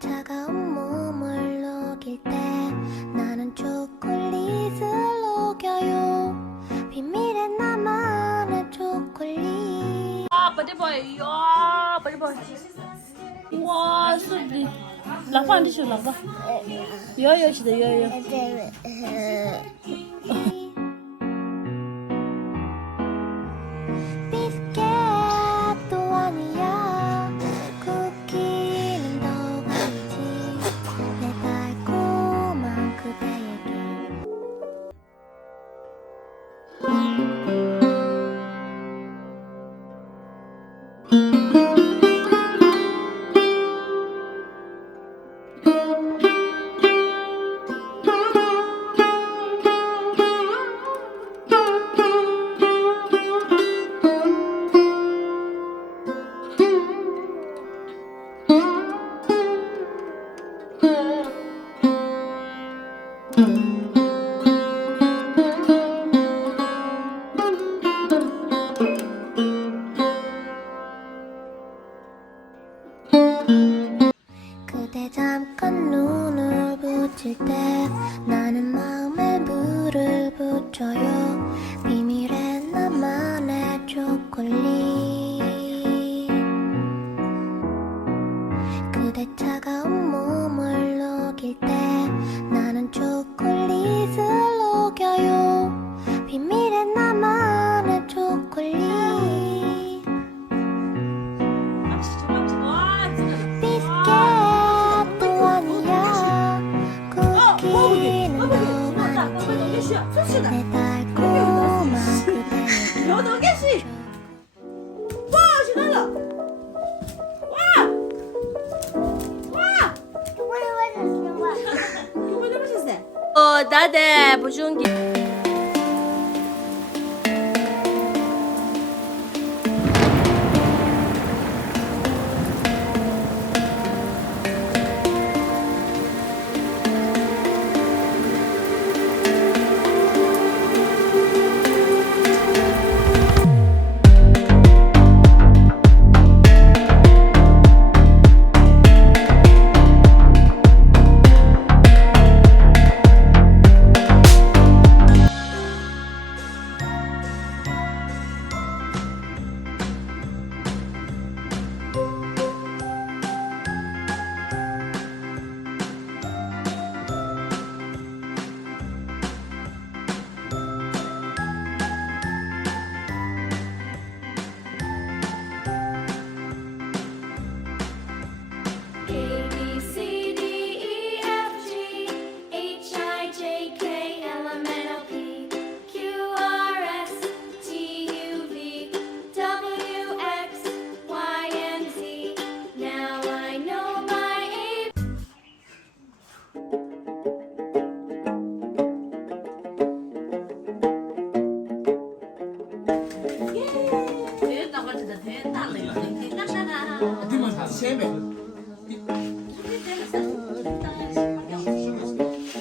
차가운 몸을 녹일 때 나는 초콜릿을 녹여요. 비밀의 나만의 초콜릿. body boy, yeah, body boy. Wow, so big. Lakpa andi şu lakpa. Yo yo işte yo yo. 비스켓도 아니야. 쿠키는 더 아니지. 내 달콤한 그대에게. 그대 잠깐 눈을 붙일 때 나는 마음에 물을 붙여요. 비밀의 나만의 초콜릿. 그대 차가운 몸을 녹일 때 나는 초콜릿을 녹여요. 비밀의 나만의 초콜릿. 비스켓도 아니야. 쿠키는 더 많지. 내 달콤한 그대에게. 有东西。哇，去哪了？哇哇！我不是噻。哦，大的不兄弟。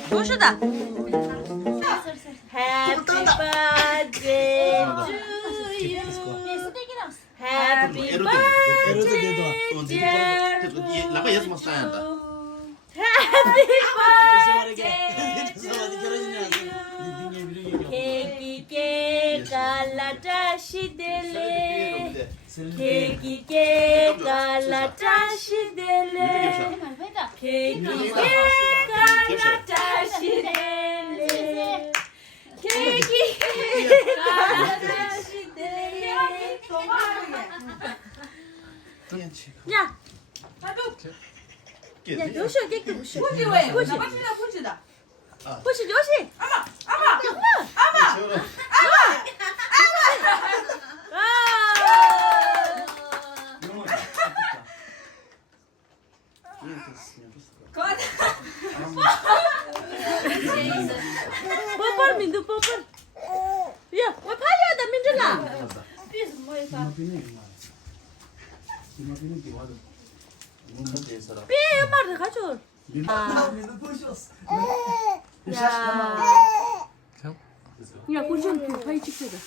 不是的。Happy birthday to you. Happy birthday, dear Boo. Happy birthday to you. Keki galatashi dele. Keki galatashi dele. Keki galatashi dele. Keki galatashi dele. 야, 야, 요시 깨끗 요시. 보지 왜? 보지. 나가시나 보지다. 보시 요시. 아마. 아마. 뽀뽀 민두 뽀뽀. 야, 왜 파야다 민들라. 삐 엄마를 가져. 야, 고정 파이 찍자.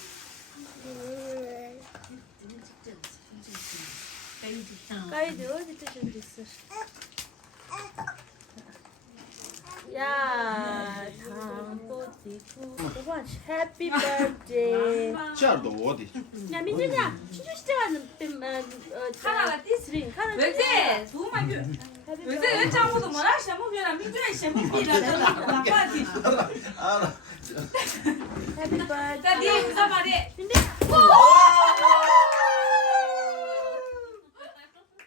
가이드 어디 뜨셨어? 야, 당보지구. Happy birthday. 짤도 어디? 야, 민준이야. 추주 시작하는 하나가 디스링. 왜 도움만 줘. 왜 장모도 뭐라 샤모비랑 민준이 샤모비라 나빠지. 알아. Happy birthday. 나 뒤에 무슨 말이?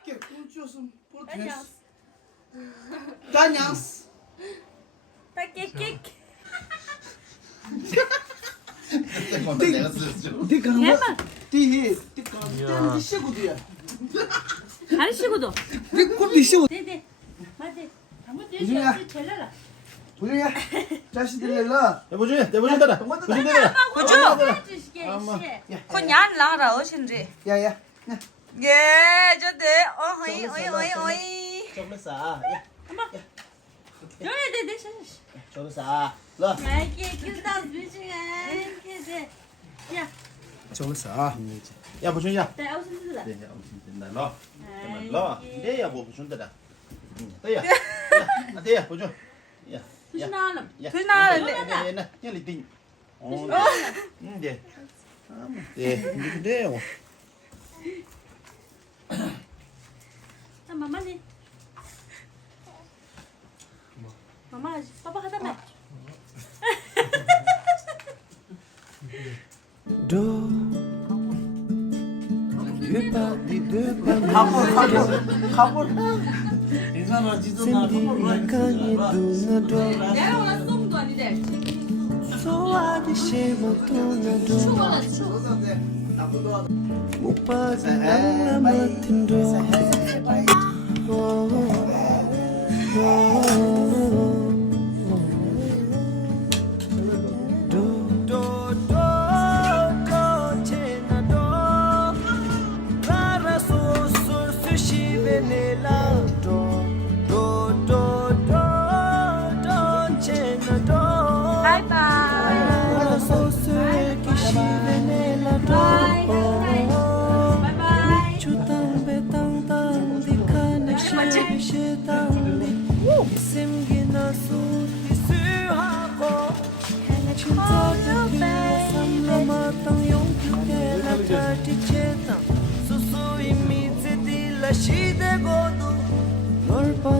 Que curtiu português? Ganhas. 깨깨깨. Tem conta dela, assistiu. 대박. 안 쉬고도. 네네. 맞지. 한번 민준이야. 대시 젤라라. 보정이야. 자식들레라. 대보준, 대보준 따라. 보준 따라. 해주시게. 콘 얀랑라 어신지. 야야. 예, 저대. 어이. Cho nó xả. 너네 내 Cho nó xả. Lên. 알게 길다 미중아. 이게 야, Cho nó xả. 야, 보준이야. 나 아우 신들라. 네, 나 러. 잠깐만 러. 네, 야, 뭐 보준 따라. 야. 야, 보준. 야. 조심하람. 야. 조심하라. 네, 네, 리팅. 네. 네, 근데요. 자, 마마니. 마마, 빠빠 하다며. Do. 가볼. 인사는 지도 내가 원래 쏨도 아닌데. Norpa